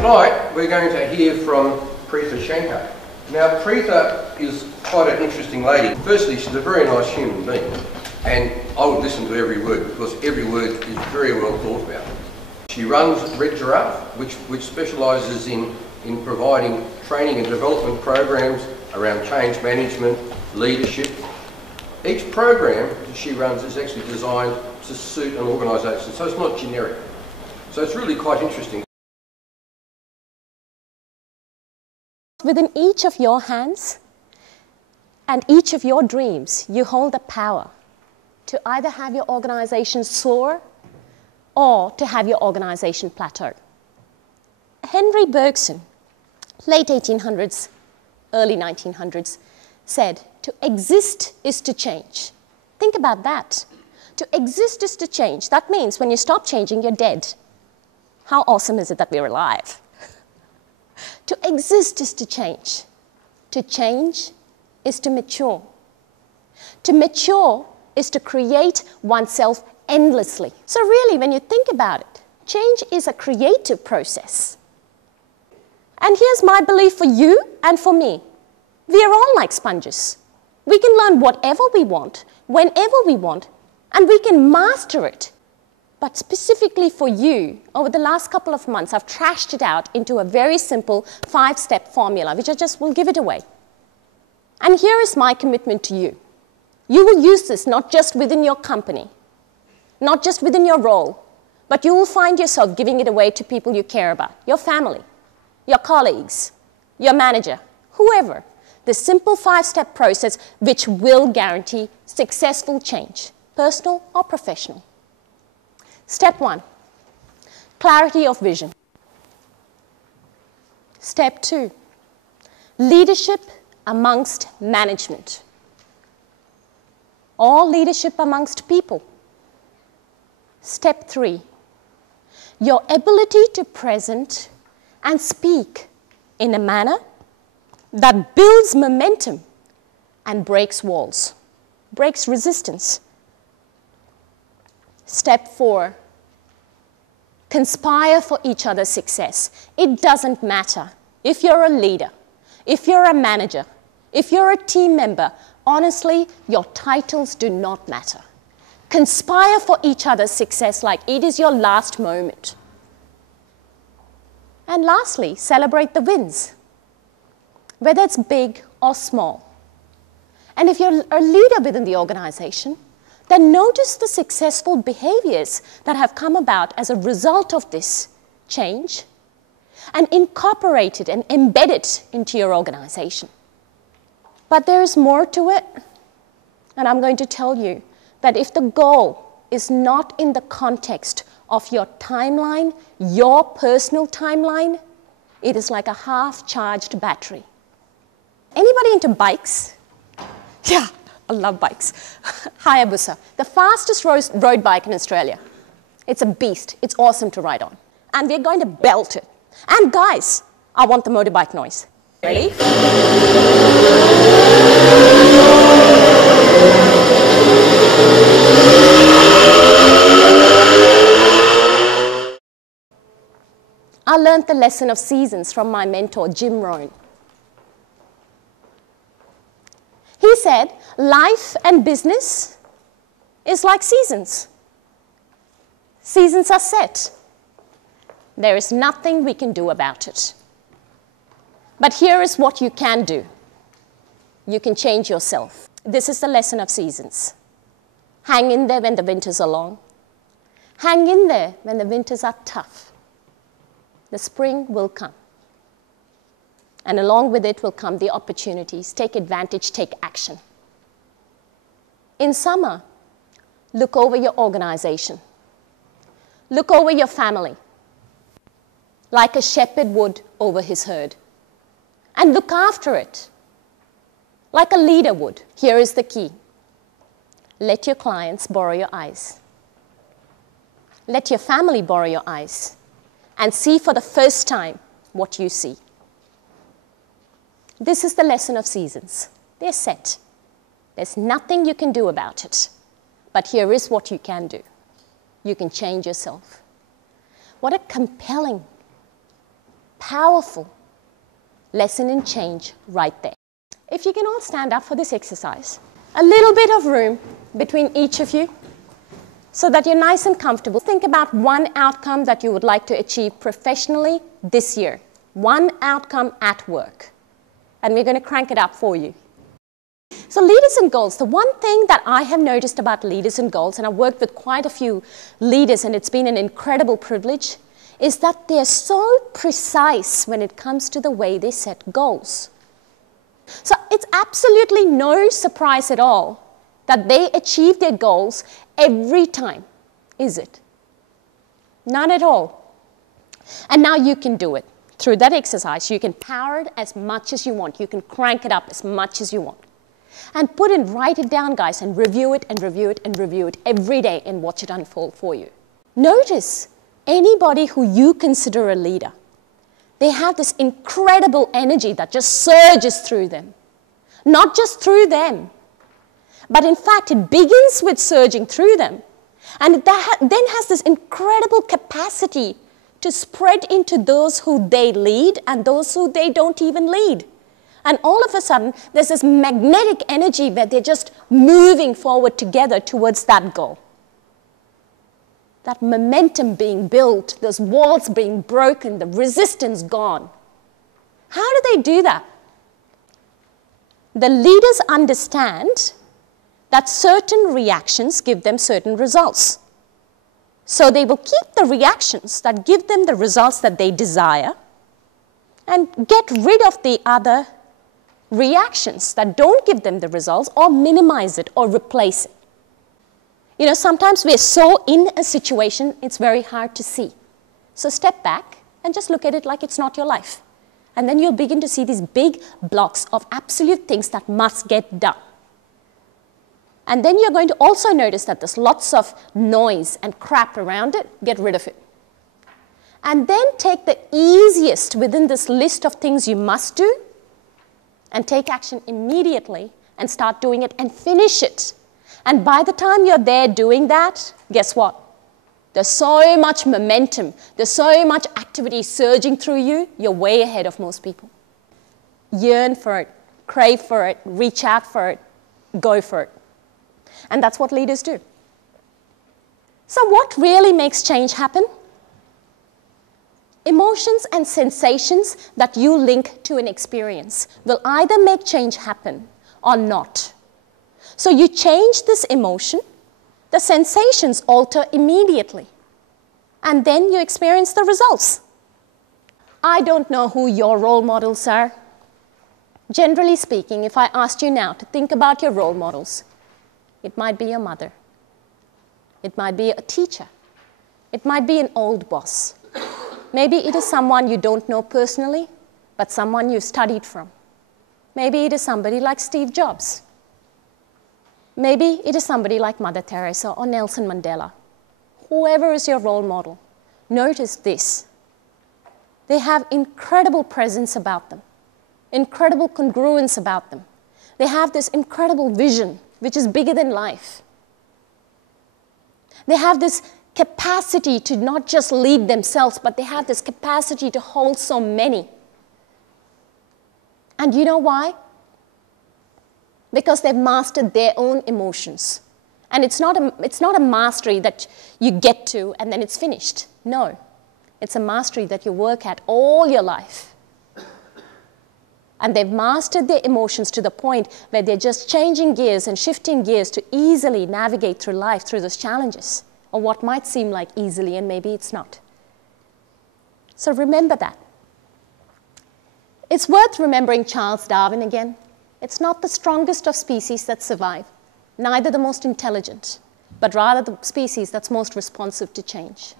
Tonight we're going to hear from Preetha Shekar. Now Preetha is quite an interesting lady. Firstly, she's a very nice human being, and I would listen to every word because every word is very well thought about. She runs Red Giraffe, which specialises in providing training and development programs around change management, leadership. Each program that she runs is actually designed to suit an organisation, so it's not generic. So it's really quite interesting. Within each of your hands and each of your dreams, you hold the power to either have your organisation soar or to have your organisation plateau. Henry Bergson, late 1800s, early 1900s, said, "To exist is to change." Think about that. To exist is to change. That means when you stop changing, you're dead. How awesome is it that we're alive? To exist is to change. To change is to mature. To mature is to create oneself endlessly. So really, when you think about it, change is a creative process. And here's my belief for you and for me. We are all like sponges. We can learn whatever we want, whenever we want, and we can master it. But specifically for you, over the last couple of months, I've trashed it out into a very simple 5-step formula, which I just will give it away. And here is my commitment to you. You will use this not just within your company, not just within your role, but you will find yourself giving it away to people you care about, your family, your colleagues, your manager, whoever. The simple 5-step process which will guarantee successful change, personal or professional. Step 1, clarity of vision. Step 2, leadership amongst management, or leadership amongst people. Step 3, your ability to present and speak in a manner that builds momentum and breaks walls, breaks resistance. Step 4, conspire for each other's success. It doesn't matter if you're a leader, if you're a manager, if you're a team member. Honestly, your titles do not matter. Conspire for each other's success like it is your last moment. And lastly, celebrate the wins, whether it's big or small. And if you're a leader within the organization, then notice the successful behaviors that have come about as a result of this change and incorporate it and embed it into your organization. But there is more to it, and I'm going to tell you that if the goal is not in the context of your timeline, your personal timeline, it is like a half-charged battery. Anybody into bikes? Yeah. I love bikes. Hayabusa, the fastest road bike in Australia. It's a beast. It's awesome to ride on. And we're going to belt it. And guys, I want the motorbike noise. Ready? I learned the lesson of seasons from my mentor, Jim Rohn. He said, life and business is like seasons. Seasons are set. There is nothing we can do about it. But here is what you can do. You can change yourself. This is the lesson of seasons. Hang in there when the winters are long. Hang in there when the winters are tough. The spring will come. And along with it will come the opportunities. Take advantage, take action. In summer, look over your organization. Look over your family, like a shepherd would over his herd. And look after it, like a leader would. Here is the key. Let your clients borrow your eyes. Let your family borrow your eyes and see for the first time what you see. This is the lesson of seasons. They're set. There's nothing you can do about it. But here is what you can do. You can change yourself. What a compelling powerful lesson in change right there. If you can all stand up for this exercise, a little bit of room between each of you so that you're nice and comfortable. Think about one outcome that you would like to achieve professionally this year. One outcome at work. And we're going to crank it up for you. So leaders and goals, the one thing that I have noticed about leaders and goals, and I've worked with quite a few leaders and it's been an incredible privilege, is that they're so precise when it comes to the way they set goals. So it's absolutely no surprise at all that they achieve their goals every time, is it? None at all. And now you can do it. Through that exercise, you can power it as much as you want. You can crank it up as much as you want. And write it down, guys, and review it and review it and review it every day and watch it unfold for you. Notice anybody who you consider a leader, they have this incredible energy that just surges through them. Not just through them, but in fact it begins with surging through them. And it then has this incredible capacity to spread into those who they lead and those who they don't even lead. And all of a sudden, there's this magnetic energy where they're just moving forward together towards that goal. That momentum being built, those walls being broken, the resistance gone. How do they do that? The leaders understand that certain reactions give them certain results. So they will keep the reactions that give them the results that they desire and get rid of the other reactions that don't give them the results or minimize it or replace it. You know, sometimes we're so in a situation, it's very hard to see. So step back and just look at it like it's not your life. And then you'll begin to see these big blocks of absolute things that must get done. And then you're going to also notice that there's lots of noise and crap around it. Get rid of it. And then take the easiest within this list of things you must do and take action immediately and start doing it and finish it. And by the time you're there doing that, guess what? There's so much momentum. There's so much activity surging through you. You're way ahead of most people. Yearn for it. Crave for it. Reach out for it. Go for it. And that's what leaders do. So what really makes change happen? Emotions and sensations that you link to an experience will either make change happen or not. So you change this emotion, the sensations alter immediately, and then you experience the results. I don't know who your role models are. Generally speaking, if I asked you now to think about your role models, it might be your mother. It might be a teacher. It might be an old boss. Maybe it is someone you don't know personally, but someone you studied from. Maybe it is somebody like Steve Jobs. Maybe it is somebody like Mother Teresa or Nelson Mandela. Whoever is your role model, notice this. They have incredible presence about them, incredible congruence about them. They have this incredible vision, which is bigger than life. They have this capacity to not just lead themselves, but they have this capacity to hold so many. And you know why? Because they've mastered their own emotions. And it's not a mastery that you get to and then it's finished. No, it's a mastery that you work at all your life. And they've mastered their emotions to the point where they're just changing gears and shifting gears to easily navigate through life, through those challenges, or what might seem like easily and maybe it's not. So remember that. It's worth remembering Charles Darwin again. It's not the strongest of species that survive, neither the most intelligent, but rather the species that's most responsive to change.